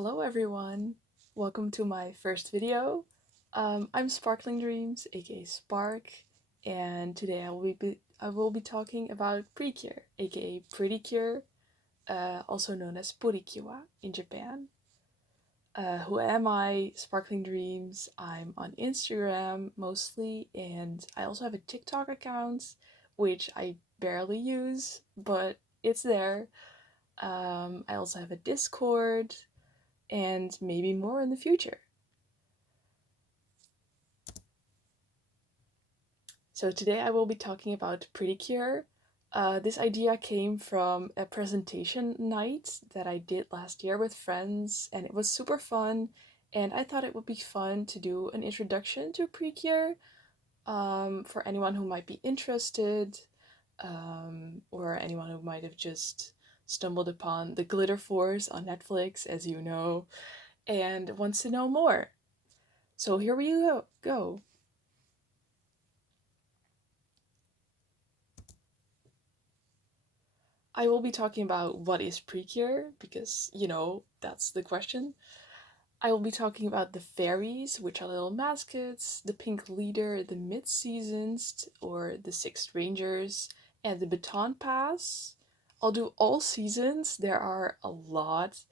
Hello everyone! Welcome to my first video. I'm Sparklingdreamz, aka Spark, and today I will be talking about PreCure, aka PreCure, also known as PreCure in Japan. Who am I? Sparklingdreamz. I'm on Instagram mostly, and I also have a TikTok account, which I barely use, but it's there. I also have a Discord and maybe more in the future. So today I will be talking about PreCure. This idea came from a presentation night that I did last year with friends, and it was super fun. And I thought it would be fun to do an introduction to PreCure for anyone who might be interested, or anyone who might have just stumbled upon the Glitter Force on Netflix, as you know, and wants to know more. So here we go. I will be talking about what is PreCure, because, that's the question. I will be talking about the fairies, which are little mascots, the pink leader, the mid-seasons, or the six rangers, and the baton pass. I'll do all seasons, there are a lot.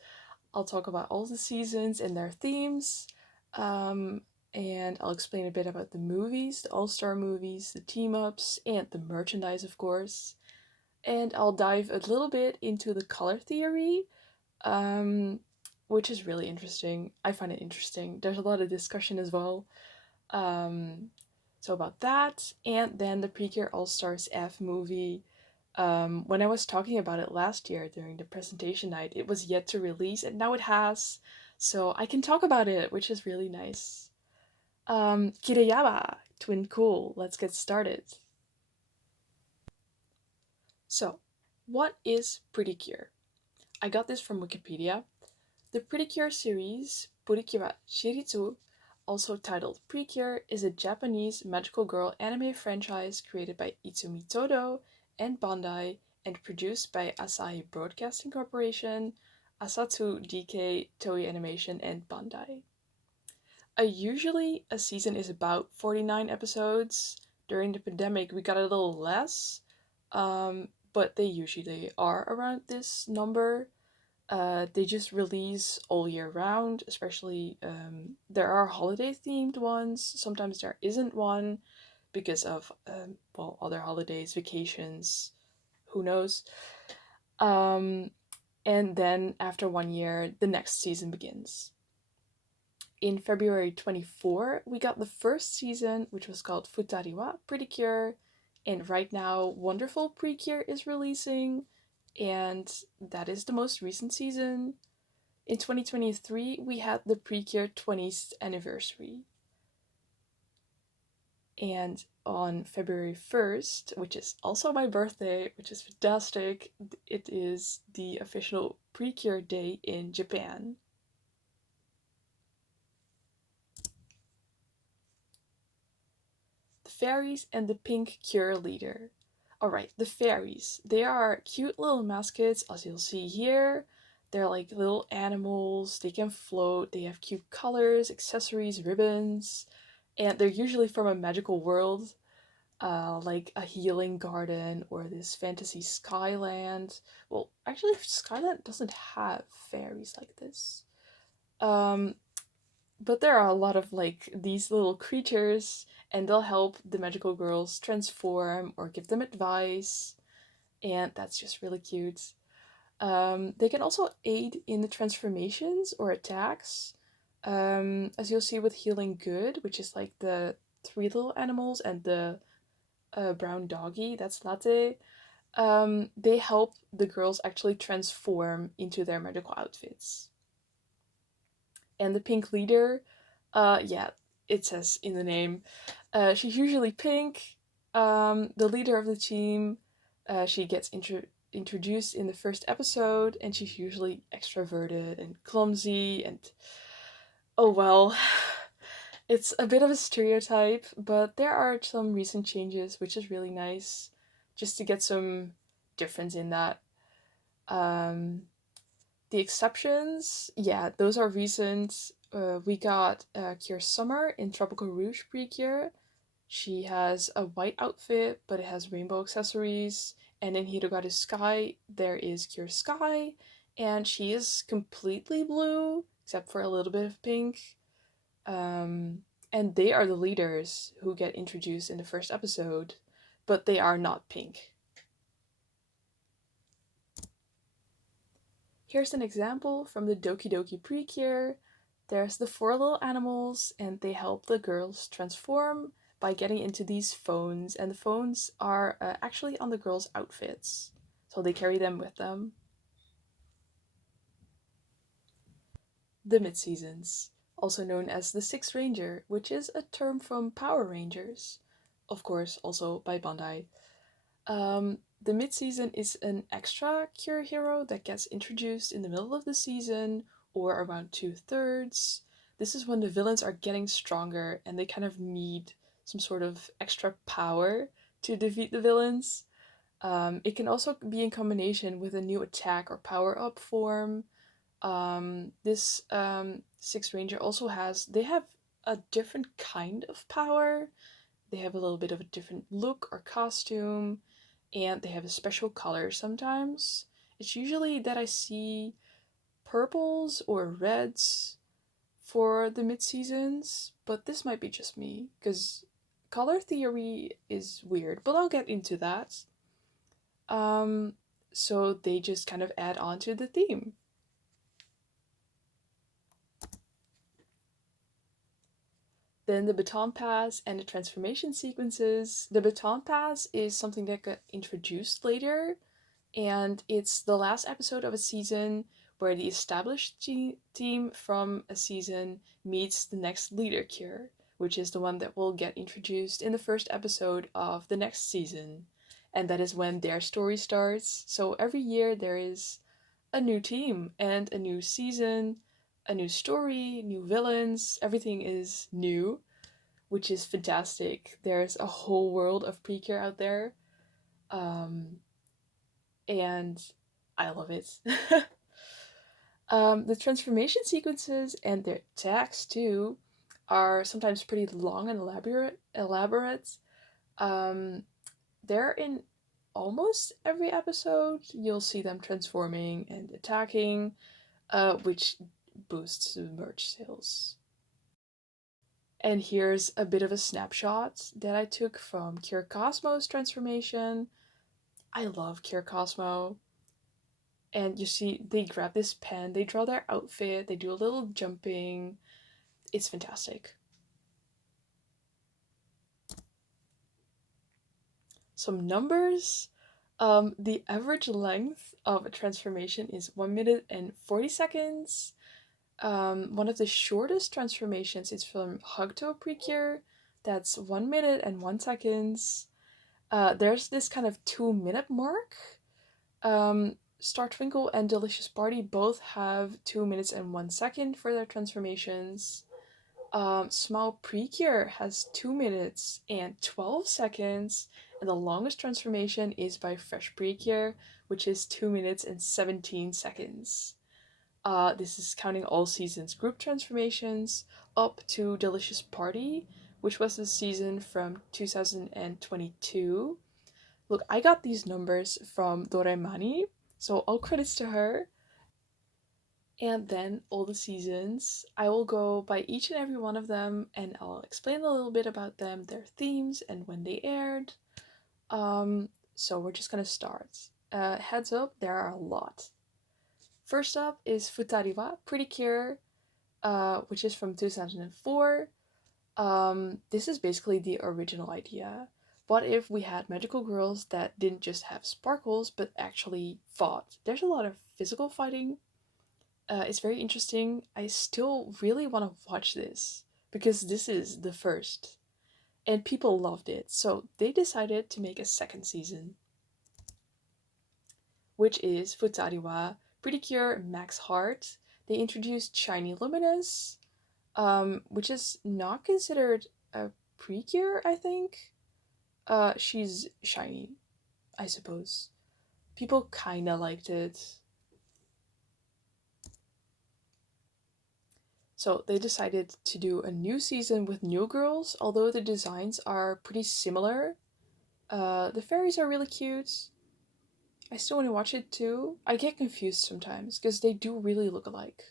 I'll talk about all the seasons and their themes, um, and I'll explain a bit about the movies, the all-star movies, the team-ups, and the merchandise, of course. And I'll dive a little bit into the color theory, um, which is really interesting. I find it interesting. There's a lot of discussion as well. Um, so about that, and then the PreCure All Stars F movie. When I was talking about it last year during the presentation night, it was yet to release, and now it has. So I can talk about it, which is really nice. Kireyaba, Twin Cool. Let's get started. So, what is PreCure? I got this from Wikipedia. The PreCure series, PreCure Shiritsu, also titled PreCure, is a Japanese magical girl anime franchise created by Itsumi Todo and Bandai and produced by Asahi Broadcasting Corporation, Asatsu DK, Toei Animation, and Bandai. Usually, a season is about 49 episodes. During the pandemic, we got a little less, but they usually are around this number. They just release all year round, especially there are holiday themed ones. Sometimes there isn't one because of, other holidays, vacations, who knows. Um, and then after 1 year, the next season begins. In February 24, we got the first season, which was called Futariwa PreCure, and right now, Wonderful PreCure is releasing, and that is the most recent season. In 2023, we had the PreCure 20th anniversary. And on February 1st, which is also my birthday, which is fantastic, it is the official PreCure Day in Japan. The fairies and the pink cure leader. Alright, the fairies. They are cute little mascots, as you'll see here. They're like little animals, they can float, they have cute colors, accessories, ribbons, and they're usually from a magical world, like a healing garden or this fantasy skyland. Well, actually, Skyland doesn't have fairies like this. Um, but there are a lot of like these little creatures, and they'll help the magical girls transform or give them advice, and that's just really cute. They can also aid in the transformations or attacks, as you'll see with Healing Good, which is like the three little animals, and the brown doggy, that's Latte. They help the girls actually transform into their magical outfits. And the pink leader, yeah, it says in the name. She's usually pink. The leader of the team. She gets introduced in the first episode, and she's usually extroverted and clumsy, and oh well. It's a bit of a stereotype, but there are some recent changes, which is really nice, just to get some difference in that. Um, The exceptions, yeah, those are recent. We got Kier Summer in Tropical Rouge PreCure. She has a white outfit, but it has rainbow accessories. And in Hirogare Sky, there is Kier Sky, and she is completely blue, except for a little bit of pink. Um, and they are the leaders who get introduced in the first episode, but they are not pink. Here's an example from the Doki Doki PreCure. There's the four little animals, and they help the girls transform by getting into these phones, and the phones are actually on the girls' outfits, so they carry them with them. The mid-seasons, also known as the Sixth Ranger, which is a term from Power Rangers, of course, also by Bandai. The mid-season is an extra cure hero that gets introduced in the middle of the season or around two-thirds. This is when the villains are getting stronger and they kind of need some sort of extra power to defeat the villains. It can also be in combination with a new attack or power-up form. This Six Ranger also they have a different kind of power. They have a little bit of a different look or costume, and they have a special color sometimes. It's usually that I see purples or reds for the mid seasons, but this might be just me, because color theory is weird, but I'll get into that. Um, so they just kind of add on to the theme. Then the baton pass and the transformation sequences. The baton pass is something that got introduced later, and it's the last episode of a season where the established team from a season meets the next leader cure, which is the one that will get introduced in the first episode of the next season. And that is when their story starts. So every year there is a new team and a new season, a new story, new villains, everything is new, which is fantastic. There's a whole world of PreCure out there. Um, and I love it. The transformation sequences and their attacks too are sometimes pretty long and elaborate. Um, they're in almost every episode. You'll see them transforming and attacking, which boosts the merch sales. And here's a bit of a snapshot that I took from Cure Cosmo's transformation. I love Cure Cosmo. And you see, they grab this pen, they draw their outfit, they do a little jumping. It's fantastic. Some numbers. The average length of a transformation is 1 minute and 40 seconds. One of the shortest transformations is from Hugto Precure. That's 1 minute and 1 seconds. There's this kind of 2 minute mark. Star Twinkle and Delicious Party both have 2 minutes and 1 second for their transformations. Small Precure has 2 minutes and 12 seconds, and the longest transformation is by Fresh Precure, which is 2 minutes and 17 seconds. This is counting all seasons group transformations up to Delicious Party, which was the season from 2022. Look, I got these numbers from Doremani, so all credits to her. And then all the seasons, I will go by each and every one of them and I'll explain a little bit about them, their themes, and when they aired. So we're just gonna start. Heads up, there are a lot. First up is Futariwa Pretty Cure, which is from 2004. This is basically the original idea. What if we had magical girls that didn't just have sparkles but actually fought? There's a lot of physical fighting. It's very interesting. I still really want to watch this because this is the first, and people loved it. So they decided to make a second season, which is Futariwa Pretty Cure Max Heart. They introduced Shiny Luminous, which is not considered a Precure, I think. She's shiny, I suppose. People kinda liked it. So they decided to do a new season with new girls, although the designs are pretty similar. The fairies are really cute. I still want to watch it too. I get confused sometimes because they do really look alike.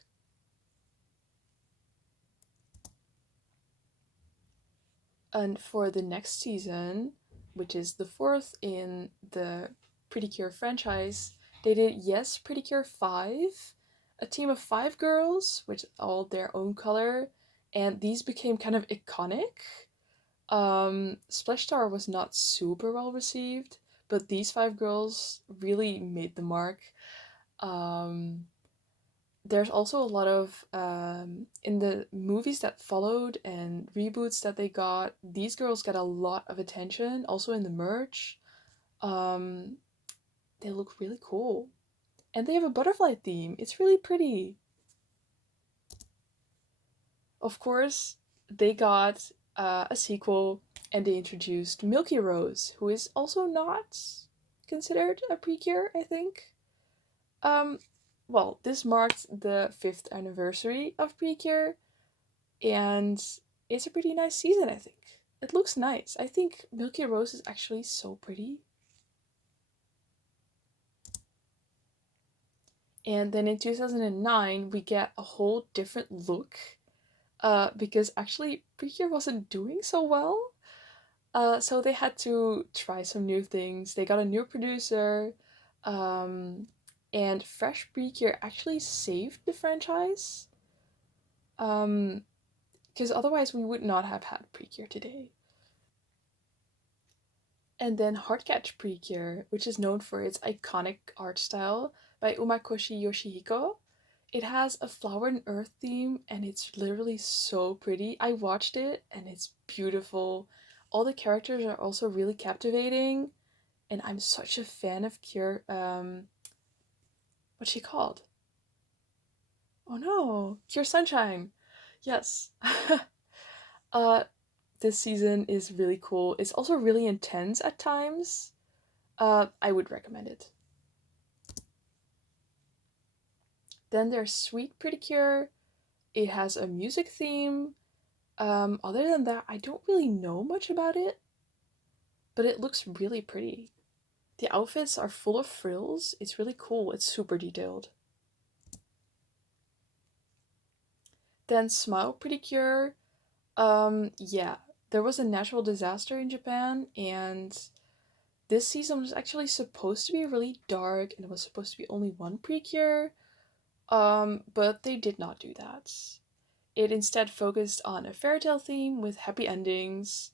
And for the next season, which is the fourth in the PreCure franchise, they did Yes PreCure 5, a team of 5 girls with all their own color, and these became kind of iconic. Splash Star was not super well received, but these 5 girls really made the mark. Um, there's also a lot of in the movies that followed and reboots that they got, these girls got a lot of attention also in the merch. um they look really cool, and they have a butterfly theme. It's really pretty. Of course, they got a sequel, and they introduced Milky Rose, who is also not considered a precure, I think. um well, this marked the 5th anniversary of precure, and it's a pretty nice season, I think. It looks nice. I think Milky Rose is actually so pretty. And then in 2009, we get a whole different look, because actually Precure wasn't doing so well. So they had to try some new things. They got a new producer, um, and Fresh Precure actually saved the franchise. Um, because otherwise we would not have had Precure today. And then Heartcatch Precure, which is known for its iconic art style by Umakoshi Yoshihiko. It has a flower and earth theme, and it's literally so pretty. I watched it and it's beautiful. All the characters are also really captivating, and I'm such a fan of Cure. What's she called? Oh no, Cure Sunshine. Yes. uh, this season is really cool. It's also really intense at times. I would recommend it. Then there's Sweet Pretty Cure. It has a music theme. Other than that, I don't really know much about it, but it looks really pretty. The outfits are full of frills. It's really cool. It's super detailed. Then Smile Pretty Cure. Yeah, there was a natural disaster in Japan, and this season was actually supposed to be really dark, and it was supposed to be only one Precure. But they did not do that. It instead focused on a fairy tale theme with happy endings,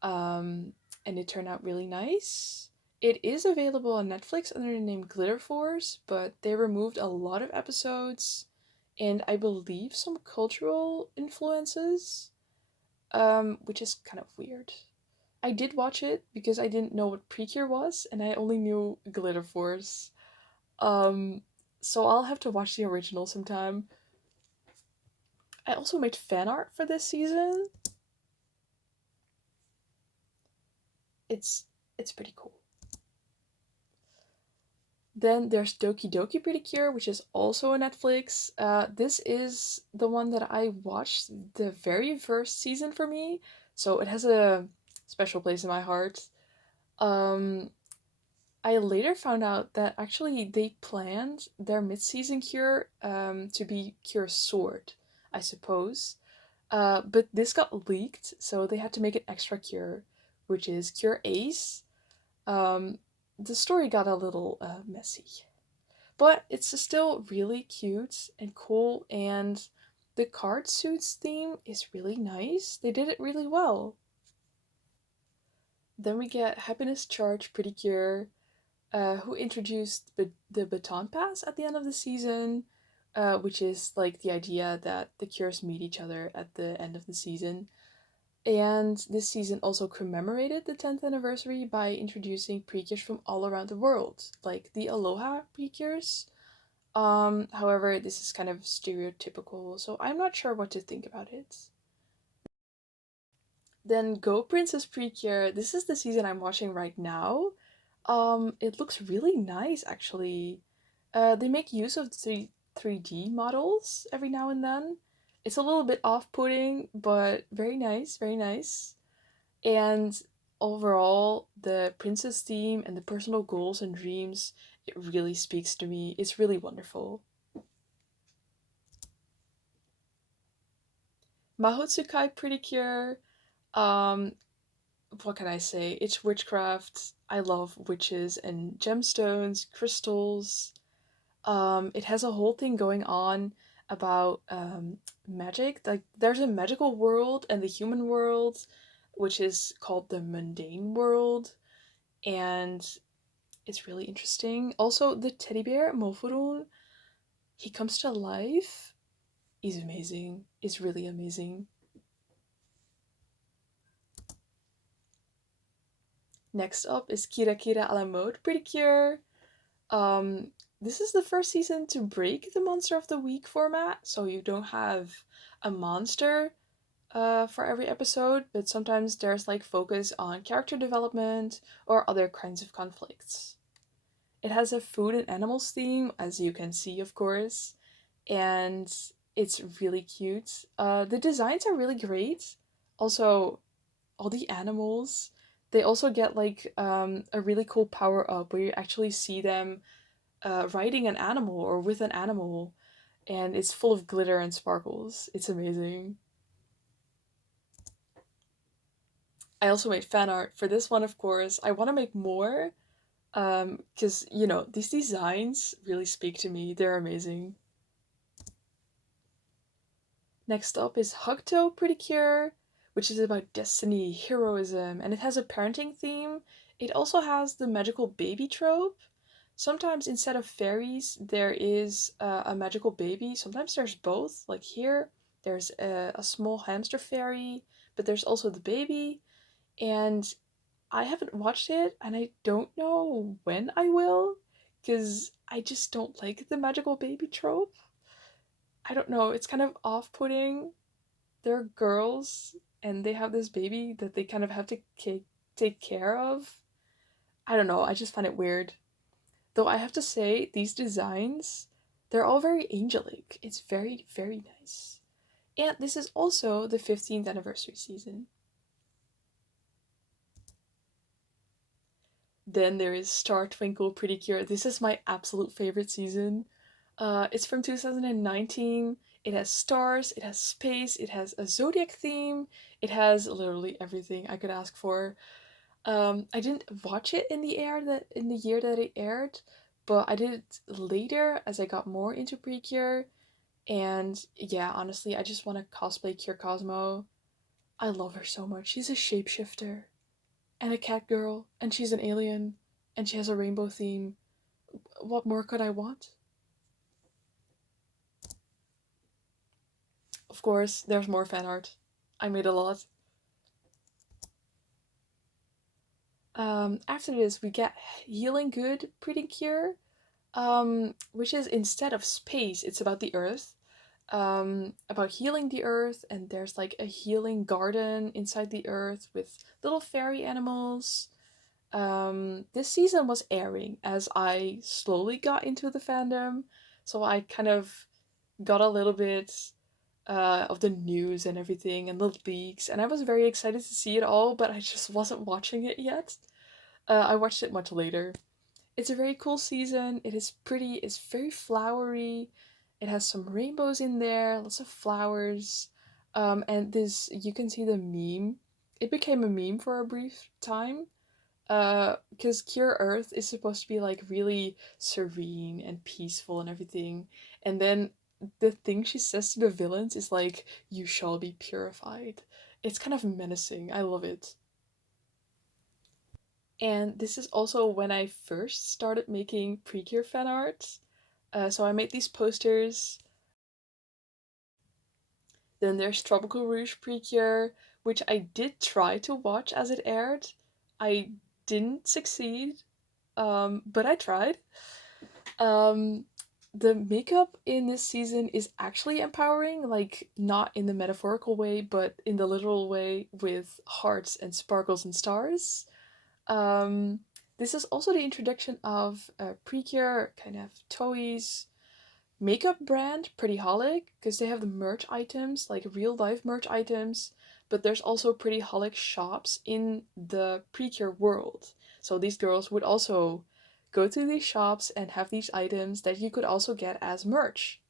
um, and it turned out really nice. It is available on Netflix under the name Glitter Force, but they removed a lot of episodes and I believe some cultural influences, which is kind of weird. I did watch it because I didn't know what Precure was, and I only knew Glitter Force. Um, so I'll have to watch the original sometime. I also made fan art for this season. It's it's pretty cool. Then there's Doki Doki Pretty Cure, which is also on Netflix. This is the one that I watched the very first season for me, so it has a special place in my heart. Um, I later found out that actually they planned their mid-season cure to be Cure Sword, I suppose. But this got leaked, so they had to make an extra cure, which is Cure Ace. Um, the story got a little messy, but it's still really cute and cool, and the card suits theme is really nice. They did it really well. Then we get Happiness Charge Pretty Cure, who introduced the baton pass at the end of the season, which is like the idea that the cures meet each other at the end of the season. And this season also commemorated the 10th anniversary by introducing precures from all around the world, like the Aloha precures. However, this is kind of stereotypical, so I'm not sure what to think about it. Then Go Princess Precure. This is the season I'm watching right now. It looks really nice actually. They make use of 3D models every now and then. It's a little bit off-putting, but very nice, very nice. And overall, the princess theme and the personal goals and dreams, it really speaks to me. It's really wonderful. Mahotsukai PreCure, um, what can I say? It's witchcraft. I love witches and gemstones, crystals. It has a whole thing going on about magic. Like there's a magical world and the human world, which is called the mundane world, and it's really interesting. Also, the teddy bear Mofurun, he comes to life. He's amazing. It's really amazing. Next up is Kira Kira a la mode Pretty. Um, this is the first season to break the Monster of the Week format, so you don't have a monster for every episode, but sometimes there's like focus on character development or other kinds of conflicts. It has a food and animals theme, as you can see, of course, and it's really cute. The designs are really great. Also, all the animals, they also get like a really cool power up where you actually see them riding an animal or with an animal, and it's full of glitter and sparkles. It's amazing. I also made fan art for this one, of course. I want to make more because these designs really speak to me. They're amazing. Next up is Hugto Pretty, which is about destiny, heroism, and it has a parenting theme. It also has the magical baby trope. Sometimes instead of fairies, there is a magical baby. Sometimes there's both. Like here, there's a small hamster fairy, but there's also the baby. And I haven't watched it, and I don't know when I will, because I just don't like the magical baby trope. I don't know, it's kind of off putting. They're girls, and they have this baby that they kind of have to take care of. I don't know, I just find it weird. Though I have to say, these designs, they're all very angelic. It's very, very nice. And this is also the 15th anniversary season. Then there is Star Twinkle Pretty Cure. This is my absolute favorite season. It's from 2019. It has stars, it has space, it has a zodiac theme, it has literally everything I could ask for. I didn't watch it in the year that it aired, but I did it later as I got more into Precure. And yeah, honestly, I just want to cosplay Cure Cosmo. I love her so much. She's a shapeshifter and a cat girl, and she's an alien, and she has a rainbow theme. What more could I want? Of course, there's more fan art. I made a lot. After this, we get Healing Good Pretty Cure, which is instead of space, it's about the earth. About healing the earth, and there's like a healing garden inside the earth with little fairy animals. This season was airing as I slowly got into the fandom, so I kind of got a little bit of the news and everything and the leaks, and I was very excited to see it all, but I just wasn't watching it yet. I watched it much later. It's a very cool season. It is pretty, it's very flowery. It has some rainbows in there, lots of flowers. And this, you can see the meme. It became a meme for a brief time. Because Cure Earth is supposed to be like really serene and peaceful and everything. And then the thing she says to the villains is like, "You shall be purified." It's kind of menacing. I love it. And this is also when I first started making Precure fan art. So I made these posters. Then there's Tropical Rouge Precure, which I did try to watch as it aired. I didn't succeed, but I tried. Um, the makeup in this season is actually empowering, like not in the metaphorical way, but in the literal way with hearts and sparkles and stars. This is also the introduction of Precure, kind of Toei's makeup brand Pretty Holic because they have the merch items, like real life merch items, but there's also Pretty Holic shops in the PreCure world. So these girls would also go to these shops and have these items that you could also get as merch.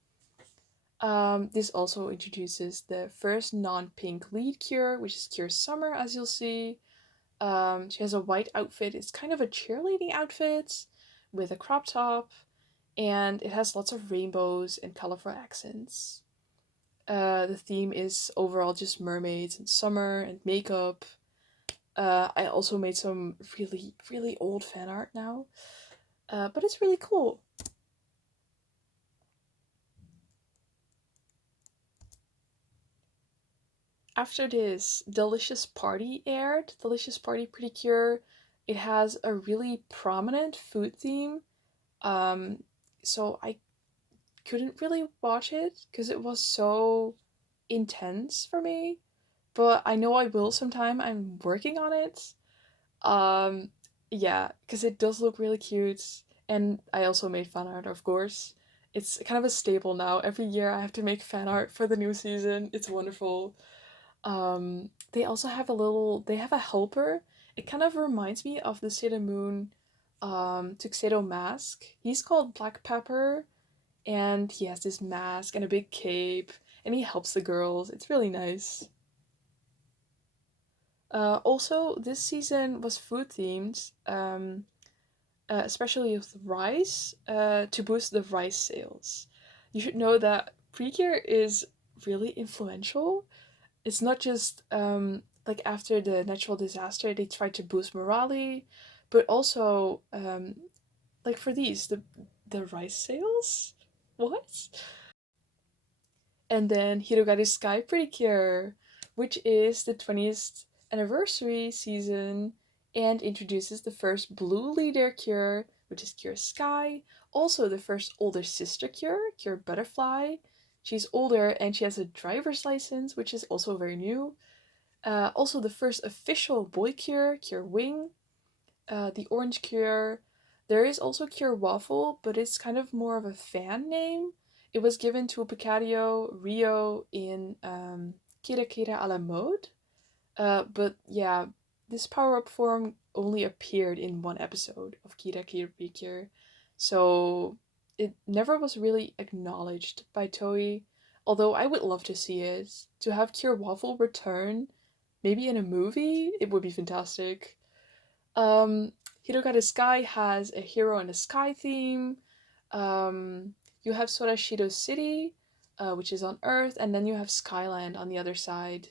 This also introduces the first non-pink lead Cure, which is Cure Summer, as you'll see. She has a white outfit. It's kind of a cheerleading outfit with a crop top, and it has lots of rainbows and colorful accents. The theme is overall just mermaids and summer and makeup. I also made some really, really old fan art now, but it's really cool. After this, Delicious Party aired. Delicious Party Pretty Cure. It has a really prominent food theme. Um, so I couldn't really watch it because it was so intense for me. But I know I will sometime. I'm working on it. Um, yeah, because it does look really cute. And I also made fan art, of course. It's kind of a staple now. Every year I have to make fan art for the new season. It's wonderful. They also have they have a helper. It kind of reminds me of the Sailor Moon tuxedo mask. He's called Black Pepper, and he has this mask and a big cape, and he helps the girls. It's really nice. Also, this season was food themed, especially with rice, to boost the rice sales. You should know that Precure is really influential. It's not just like after the natural disaster, they tried to boost morale, but also like for the rice sales. What? And then Hirogari Sky Precure, which is the 20th anniversary season and introduces the first blue leader cure, which is Cure Sky. Also, the first older sister cure, Cure Butterfly. She's older and she has a driver's license, which is also very new. Also, the first official boy cure, Cure Wing. The orange cure. There is also Cure Waffle, but it's kind of more of a fan name. It was given to Picario Rio in Kira Kira a la mode. But yeah, this power up form only appeared in one episode of Kira Kira Precure, so it never was really acknowledged by Toei. Although I would love to see it. To have Cure Waffle return, maybe in a movie, it would be fantastic. Um, Hirogata Sky has a hero in the sky theme. Um, you have Sorashido City, which is on Earth, and then you have Skyland on the other side.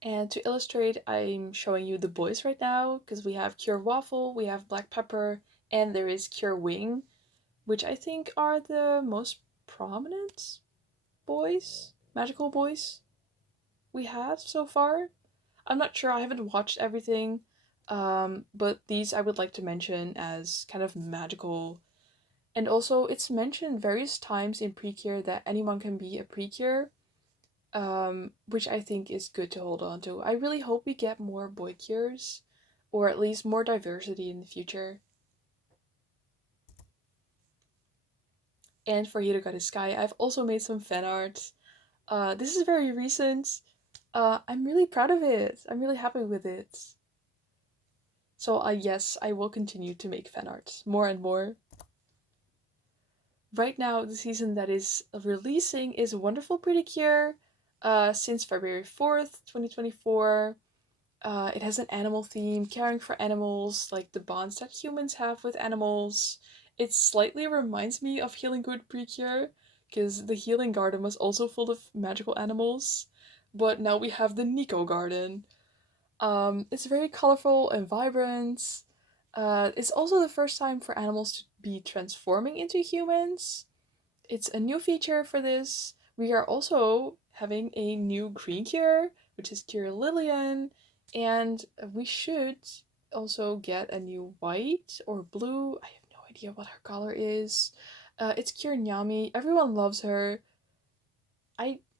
And to illustrate, I'm showing you the boys right now because we have Cure Waffle, we have Black Pepper, and there is Cure Wing, which I think are the most prominent boys, magical boys we have so far. I'm not sure, I haven't watched everything, but these I would like to mention as kind of magical. And also, it's mentioned various times in Precure that anyone can be a Precure, which I think is good to hold on to. I really hope we get more boy cures, or at least more diversity in the future. And for Hirogata Sky, I've also made some fan art. This is very recent. I'm really proud of it. I'm really happy with it. So, yes, I will continue to make fan art more and more. Right now, the season that is releasing is Wonderful Pretty Cure since February 4th, 2024. It has an animal theme, caring for animals, like the bonds that humans have with animals. It slightly reminds me of Healing Good Precure, because the Healing Garden was also full of magical animals. But now we have the Nico Garden. It's very colorful and vibrant. It's also the first time for animals to be transforming into humans. It's a new feature for this. We are also having a new green cure, which is Cure Lillian, and we should also get a new white or blue. I have no idea what her color is. It's Cure Nyami. Everyone loves her.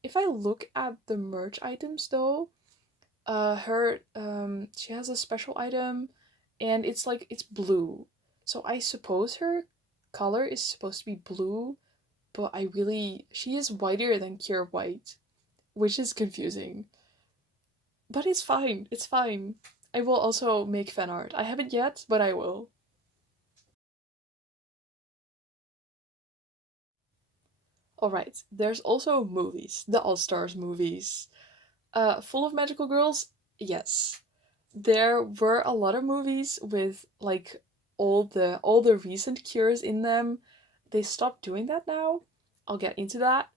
If I look at the merch items though, her she has a special item, and it's like it's blue. So I suppose her color is supposed to be blue, but she is whiter than Cure White, which is confusing. But it's fine, it's fine. I will also make fan art. I haven't yet, but I will. Alright, there's also movies, the All Stars movies. Full of Magical Girls? Yes. There were a lot of movies with like all the recent cures in them. They stopped doing that now. I'll get into that.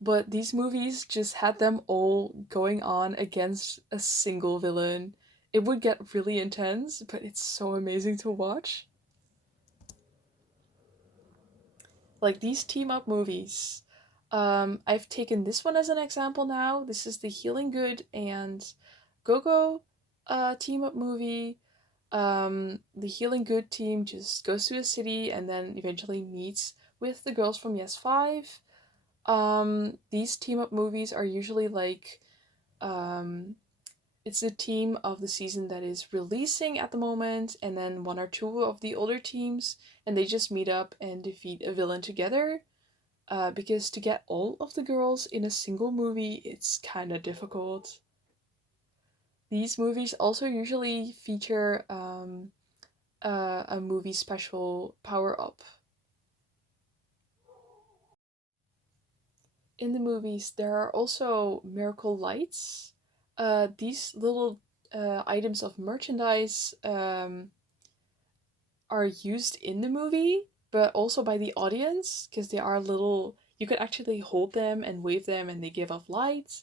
But these movies just had them all going on against a single villain. It would get really intense, but it's so amazing to watch. Like these team up movies. I've taken this one as an example now. This is the Healing Good and Go-Go team up movie. The Healing Good team just goes to a city and then eventually meets with the girls from Yes 5. These team up movies are usually like um, it's the team of the season that is releasing at the moment, and then one or two of the older teams, and they just meet up and defeat a villain together. Because to get all of the girls in a single movie, it's kind of difficult. These movies also usually feature a movie special power up. In the movies, there are also miracle lights. These little items of merchandise are used in the movie, but also by the audience because they are little. You could actually hold them and wave them, and they give off lights.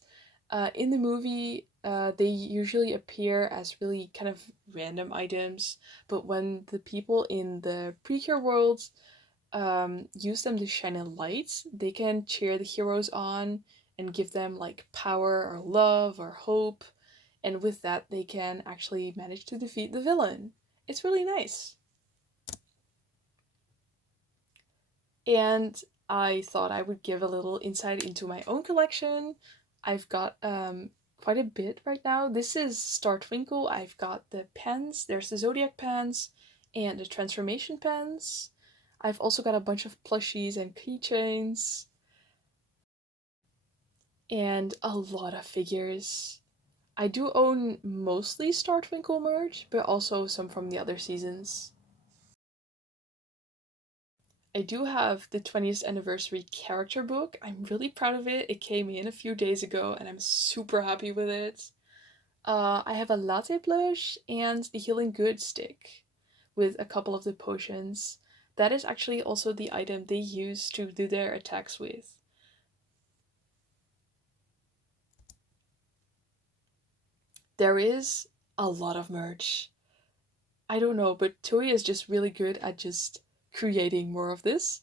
In the movie, they usually appear as really kind of random items, but when the people in the PreCure worlds use them to shine a light, they can cheer the heroes on and give them like power or love or hope, and with that, they can actually manage to defeat the villain. It's really nice. And I thought I would give a little insight into my own collection. I've got quite a bit right now. This is Star Twinkle. I've got the pens, there's the Zodiac pens, and the transformation pens. I've also got a bunch of plushies and keychains, and a lot of figures. I do own mostly Star Twinkle merch, but also some from the other seasons. I do have the 20th anniversary character book. I'm really proud of it. It came in a few days ago and I'm super happy with it. I have a latte blush and the healing good stick with a couple of the potions. That is actually also the item they use to do their attacks with. There is a lot of merch. I don't know, but Toei is just really good at just creating more of this.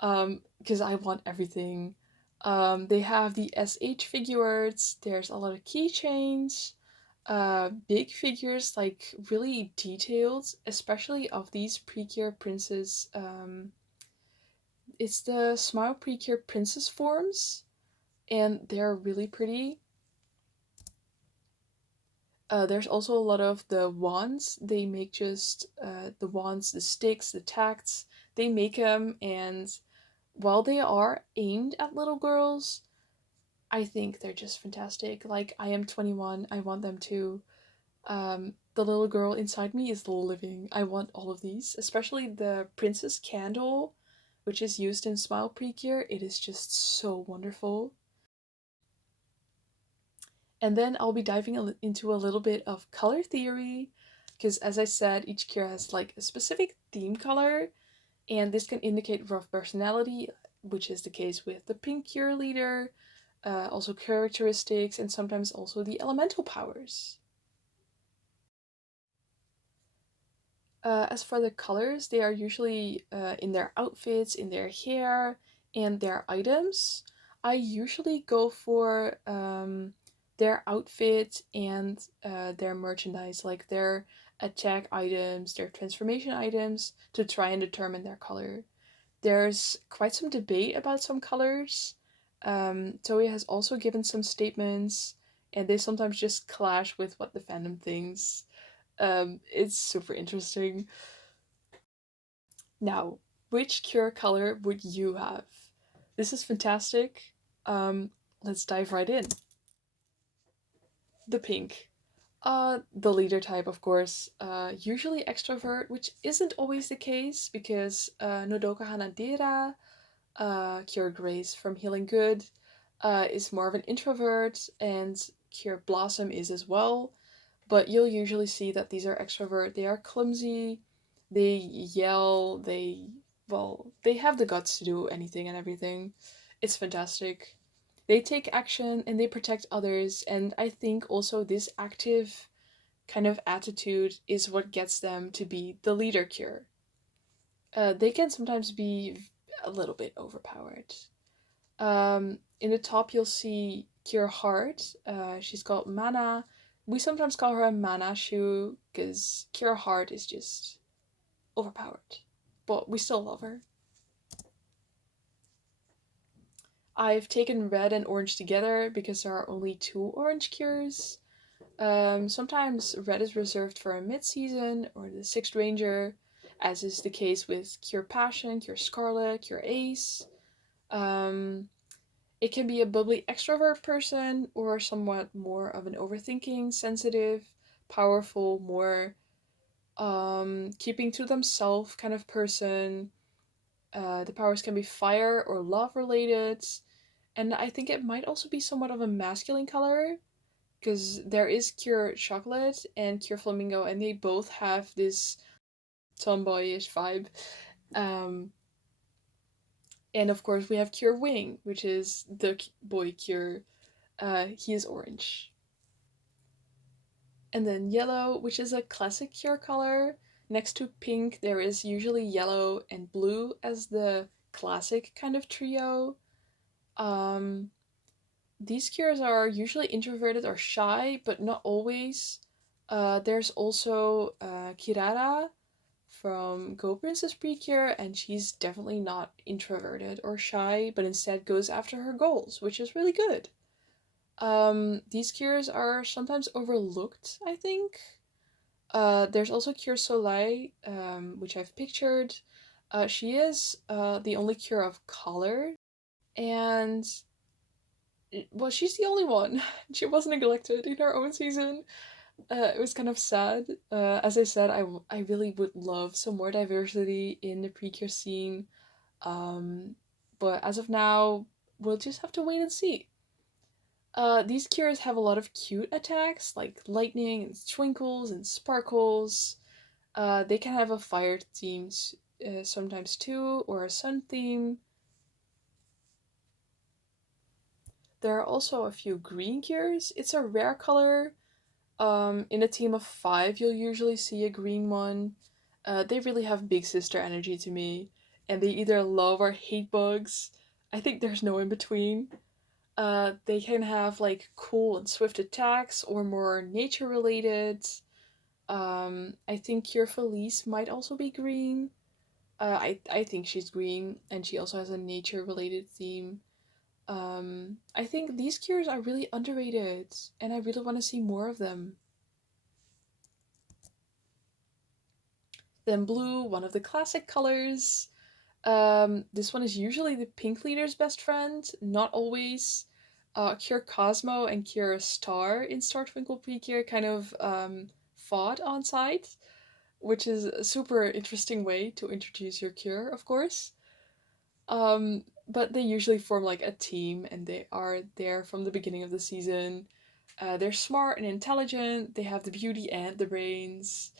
Because I want everything. They have the SH figures, there's a lot of keychains, big figures, like really detailed, especially of these Precure Princess. It's the Smile Precure Princess forms, and they're really pretty. There's also a lot of the wands. They make just the wands, the sticks, the tacts. They make them, and while they are aimed at little girls, I think they're just fantastic. Like, I am 21, I want them to. The little girl inside me is living. I want all of these, especially the Princess Candle, which is used in Smile Precure. It is just so wonderful. And then I'll be diving into a little bit of color theory, because as I said, each cure has like a specific theme color, and this can indicate rough personality, which is the case with the pink cure leader, also characteristics, and sometimes also the elemental powers. As for the colors, they are usually in their outfits, in their hair, and their items. I usually go for their outfit and their merchandise, like their attack items, their transformation items, to try and determine their color. There's quite some debate about some colors. Toei has also given some statements, and they sometimes just clash with what the fandom thinks. It's super interesting. Now, which cure color would you have? This is fantastic. Um, let's dive right in. The pink. The leader type, of course. Usually extrovert, which isn't always the case because Nodoka Hanadera, Cure Grace from Healing Good, is more of an introvert, and Cure Blossom is as well. But you'll usually see that these are extrovert. They are clumsy, they yell, they have the guts to do anything and everything. It's fantastic. They take action and they protect others, and I think also this active kind of attitude is what gets them to be the leader cure. They can sometimes be a little bit overpowered. In the top, you'll see Cure Heart. She's called Mana. We sometimes call her a Mana Shoe because Cure Heart is just overpowered. But we still love her. I've taken red and orange together because there are only two orange cures. Sometimes red is reserved for a mid-season or the sixth ranger, as is the case with Cure Passion, Cure Scarlet, Cure Ace. Um, it can be a bubbly extrovert person or somewhat more of an overthinking, sensitive, powerful, more keeping to themselves kind of person. The powers can be fire or love related, and I think it might also be somewhat of a masculine color because there is Cure Chocolate and Cure Flamingo, and they both have this tomboyish vibe. Um, and of course, we have Cure Wing, which is the boy Cure. He is orange. And then yellow, which is a classic Cure color. Next to pink, there is usually yellow and blue as the classic kind of trio. Um, these cures are usually introverted or shy, but not always. There's also Kirara from Go Princess PreCure, and she's definitely not introverted or shy, but instead goes after her goals, which is really good. These cures are sometimes overlooked, I think. There's also Cure Soleil, which I've pictured. She is the only cure of color, and well, she's the only one. She was neglected in her own season. It was kind of sad. As I said, I really would love some more diversity in the precure scene. Um, but as of now, we'll just have to wait and see. These cures have a lot of cute attacks like lightning and twinkles and sparkles. They can have a fire theme sometimes too, or a sun theme. There are also a few green cures. It's a rare color. In a team of five, you'll usually see a green one. They really have big sister energy to me, and they either love or hate bugs. I think there's no in between. They can have like cool and swift attacks or more nature related. I think Cure Felice might also be green. I think she's green, and she also has a nature related theme. I think these cures are really underrated, and I really want to see more of them. Then blue, one of the classic colors. This one is usually the pink leader's best friend, not always. Cure Cosmo and Cure Star in Star Twinkle Precure kind of fought on site, which is a super interesting way to introduce your cure, of course. But they usually form like a team and they are there from the beginning of the season. They're smart and intelligent, they have the beauty and the brains.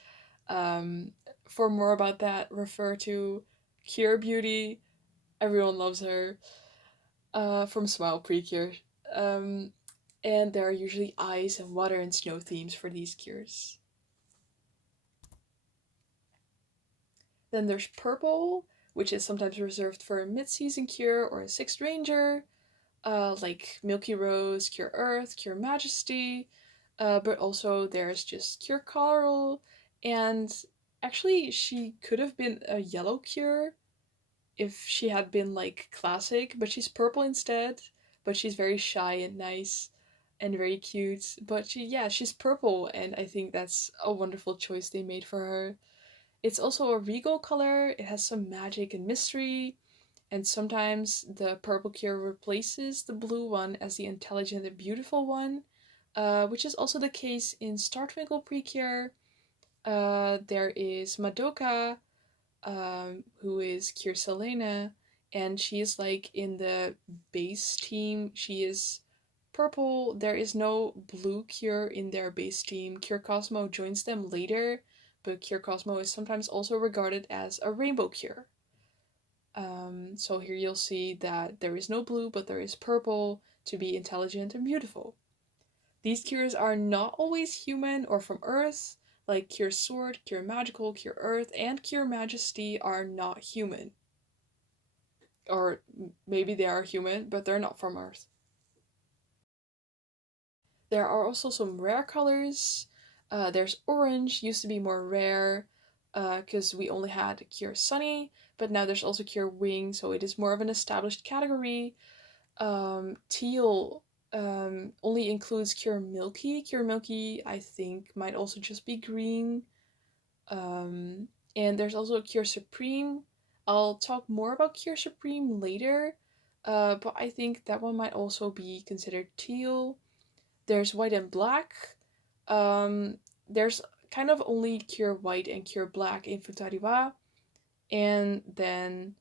Um, for more about that, refer to Cure Beauty. Everyone loves her. From Smile Precure. Um, and there are usually ice and water and snow themes for these cures. Then there's purple, which is sometimes reserved for a mid-season cure or a sixth ranger, like Milky Rose, Cure Earth, Cure Majesty. But also there's just Cure Coral, and actually she could have been a yellow cure if she had been like classic, but she's purple instead. But she's very shy and nice and very cute. But she's purple, and I think that's a wonderful choice they made for her. It's also a regal color. It has some magic and mystery. And sometimes the purple cure replaces the blue one as the intelligent and beautiful one, which is also the case in Star Twinkle PreCure. There is Madoka, who is Cure Selena, and she is like in the base team. She is purple. There is no blue Cure in their base team. Cure Cosmo joins them later, but Cure Cosmo is sometimes also regarded as a rainbow Cure. So here you'll see that there is no blue, but there is purple to be intelligent and beautiful. These cures are not always human or from Earth, like Cure Sword, Cure Magical, Cure Earth, and Cure Majesty are not human. Or maybe they are human, but they're not from Earth. There are also some rare colors. There's orange, used to be more rare, because we only had Cure Sunny, but now there's also Cure Wing, so it is more of an established category. Teal only includes Cure Milky. Cure Milky, I think, might also just be green. And there's also Cure Supreme. I'll talk more about Cure Supreme later, but I think that one might also be considered teal. There's white and black. There's kind of only Cure White and Cure Black in Futariwa. And then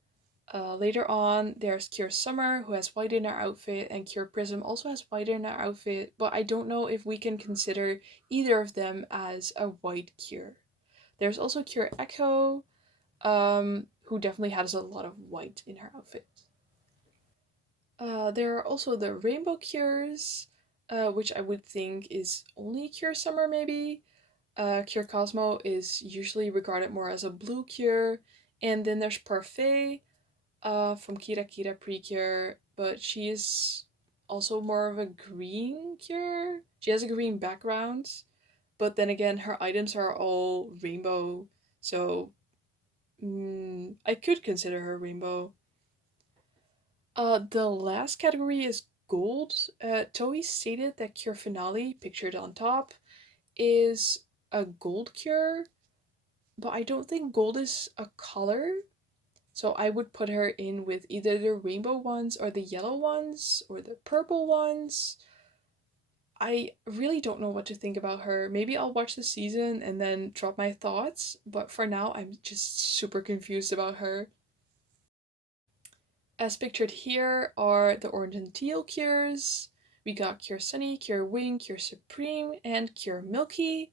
later on, there's Cure Summer, who has white in her outfit, and Cure Prism also has white in her outfit, but I don't know if we can consider either of them as a white Cure. There's also Cure Echo, who definitely has a lot of white in her outfit. There are also the Rainbow Cures, which I would think is only Cure Summer, maybe. Cure Cosmo is usually regarded more as a blue cure, and then there's Parfait, from Kira Kira PreCure, but she is also more of a green cure. She has a green background, but then again, her items are all rainbow, so I could consider her rainbow. The last category is gold. Toei stated that Cure Finale, pictured on top, is a gold cure, but I don't think gold is a color. So I would put her in with either the rainbow ones or the yellow ones or the purple ones. I really don't know what to think about her. Maybe I'll watch the season and then drop my thoughts, but for now I'm just super confused about her. As pictured here are the orange and teal cures. We got Cure Sunny, Cure Wing, Cure Supreme, and Cure Milky.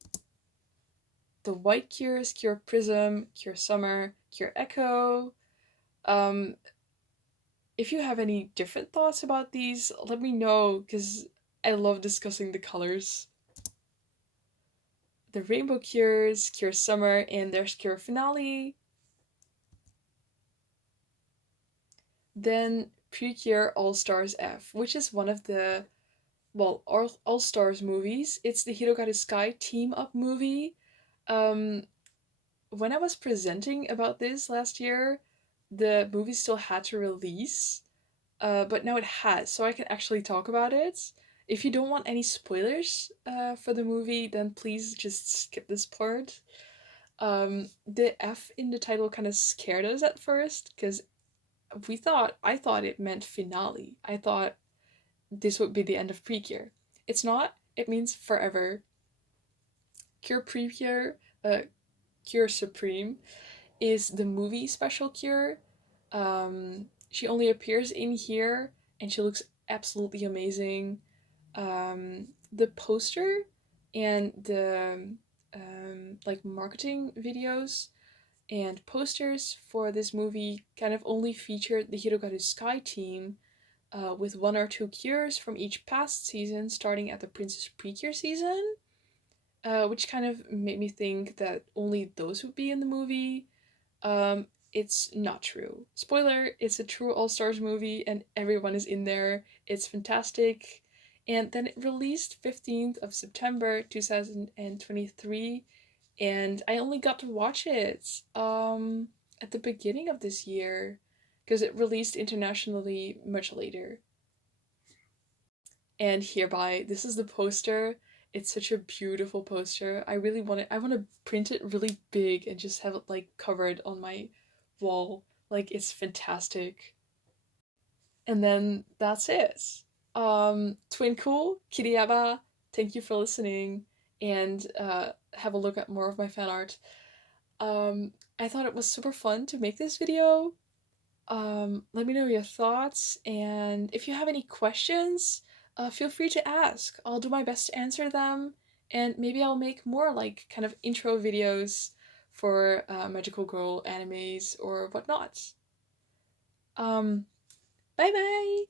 The white cures, Cure Prism, Cure Summer, Cure Echo. Um, if you have any different thoughts about these, let me know, because I love discussing the colors. The Rainbow Cures, Cure Summer, and there's Cure Finale. Then PreCure All Stars F, which is one of the, well, All Stars movies. It's the Hirogaru Sky team up movie. Um, when I was presenting about this last year, the movie still had to release, but now it has, so I can actually talk about it. If you don't want any spoilers for the movie, then please just skip this part. The F in the title kind of scared us at first because I thought it meant finale. I thought this would be the end of PreCure. It's not. It means forever. Cure PreCure, Cure Supreme, is the movie special Cure. She only appears in here, and she looks absolutely amazing. The poster and the like marketing videos and posters for this movie kind of only featured the Hirogaru Sky team, with one or two cures from each past season, starting at the Princess PreCure season, which kind of made me think that only those would be in the movie. It's not true. Spoiler, it's a true All Stars movie and everyone is in there. It's fantastic. And then it released 15th of September 2023, and I only got to watch it at the beginning of this year because it released internationally much later. And hereby, this is the poster. It's such a beautiful poster. I want to print it really big and just have it like covered on my wall. Like, it's fantastic. And then that's it. Twinkle, Kiriyaba, thank you for listening, and have a look at more of my fan art. I thought it was super fun to make this video. Let me know your thoughts, and if you have any questions, feel free to ask. I'll do my best to answer them, and maybe I'll make more like kind of intro videos for magical girl animes or whatnot. Um, bye bye!